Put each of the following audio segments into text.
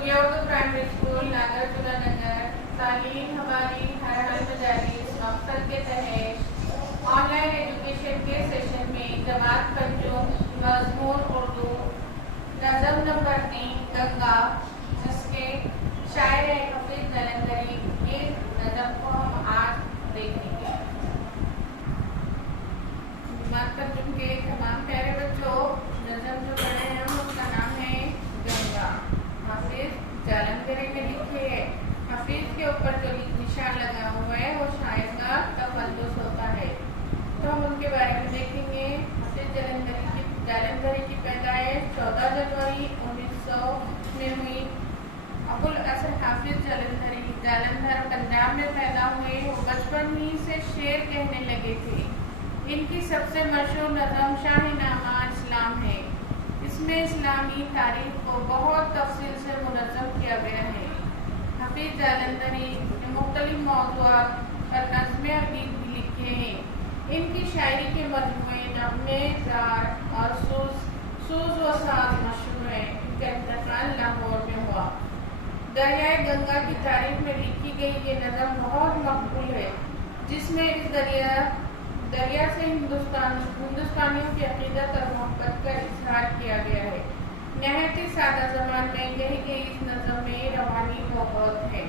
Surya Urdu primary school नागरजुला नगर तालीम हमारी हर हाल में जारी इस मकसद के तहत ऑनलाइन एजुकेशन के सेशन में जमात पंजुम मजमून उर्दू नज़म नंबर 3 गंगा, जिसके शायर हफीज जालंधरी के नज़म को हम आज देखेंगे। जमात पंजुम के तमाम प्यारे बच्चों, नज़म जो पढ़े हैं उसका नाम है गंगा। हफीज जालंधरी ने लिखे है। हफीज के ऊपर जो निशान लगा हुआ है वो शायर का तफल्लुस होता है, तो हम उनके बारे में देखेंगे। हफीज जालंधरी की पैदाइश 14 जनवरी 1900 में हुई। अबुल असर हाफिज जालंधर पंजाब में पैदा हुए। वो बचपन ही से शेर कहने लगे थे। इनकी सबसे मशहूर नज़म शाहीनामा इस्लाम है। इसमें इस्लामी तारीख को बहुत तफसील से मुनज़्ज़म किया गया है। हफीज जालंधरी ने मुख्तलिफ मौज़ूआत पर नज़्में और गीत भी लिखे हैं। इनकी शायरी के मजमूए नग़्मे ज़ार और सूज़ व साज़ मशहूर हैं। इनका इंतकाल लाहौर में हुआ। दरियाए गंगा की तारीफ में लिखी गई ये नज़म बहुत मकबूल है, जिसमें इस दरिया से हिंदुस्तानियों की अक़ीदत और मोहब्बत का इजहार किया गया है। नहायत ही सादा ज़बान में कही गई इस नज़म में रवानी बहुत है।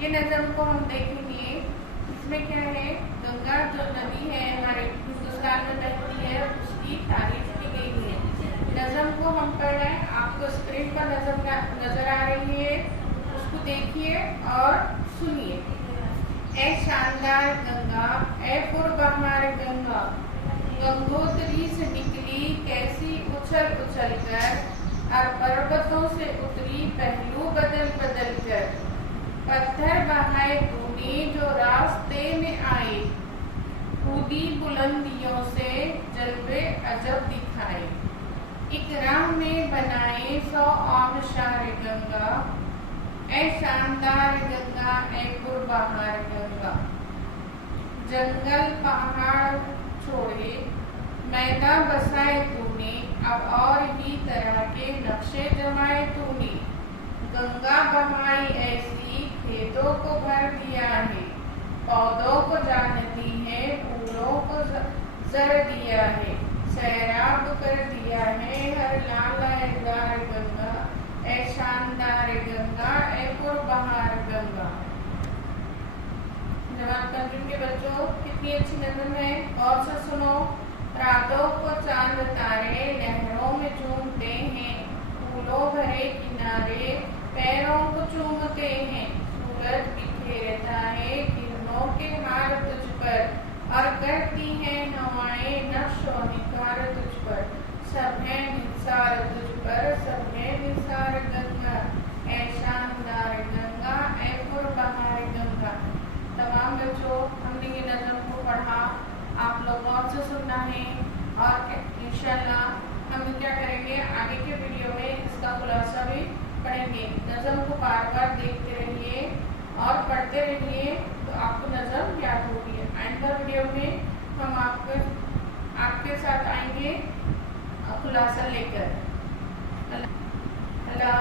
ये नज़म को हम देखेंगे। इसमें क्या है, गंगा जो नदी है हमारे हिंदुस्तान में बहती है, उसकी तारीफ की गई है। नज़म को हम पढ़ रहे हैं, आपको स्क्रीन पर नज़म नजर आ रही है, उसको देखिए और सुनिए। ए शानदार गंगा, ए पुरबहार गंगा, गंगोत्री से निकली कैसी उछल उछल कर, और पर्वतों से उतरी पहलू बदल बदल कर। पत्थर बहाए तूने जो रास्ते में आए, कूदी बुलंदियों से जलवे अजब दिखाए। एक राह में बनाए 100 आबशार गंगा, ए शानदार गंगा, ए पुरबहार गंगा। जंगल पहाड़ छोड़े मैदान बसाए तूने, अब और भी तरह के नक्शे जमाए तूने। गंगा बहाई ऐसी खेतों को भर दिया है, पौधों को जानती है, फूलों को जर दिया है, सैराब कर दिया है हर लालाएदार गंगा, ए शानदार गंगा, ए पुरबहार गंगा। जमात पंजुम के बच्चों, कितनी अच्छी नज़म है, और से सुनो। रातों को चांद तारे लहरों में झूमते हैं, फूलों भरे किनारे पैरों को चूमते हैं। सूरज बिखेरता है किरणों के हार तुझ पर, और करती हैं हवाएं नक्शो निखार तुझ पर। सब है निसार तुझ पर, सब है निसार गंगा, ए शानदार गंगा, ए पुरबहार गंगा। तमाम बच्चों, हमने ये नज़म को पढ़ा, आप लोग गौर से सुनना है, और इंशाल्लाह हम क्या करेंगे, आगे के वीडियो में इसका खुलासा भी पढ़ेंगे। नज़म को बार बार देखते रहिए और पढ़ते रहिए, तो आपको नज़म याद होगी। आइंदा वीडियो में हम आपके साथ आएंगे खुलासा लेकर। अल्लाह।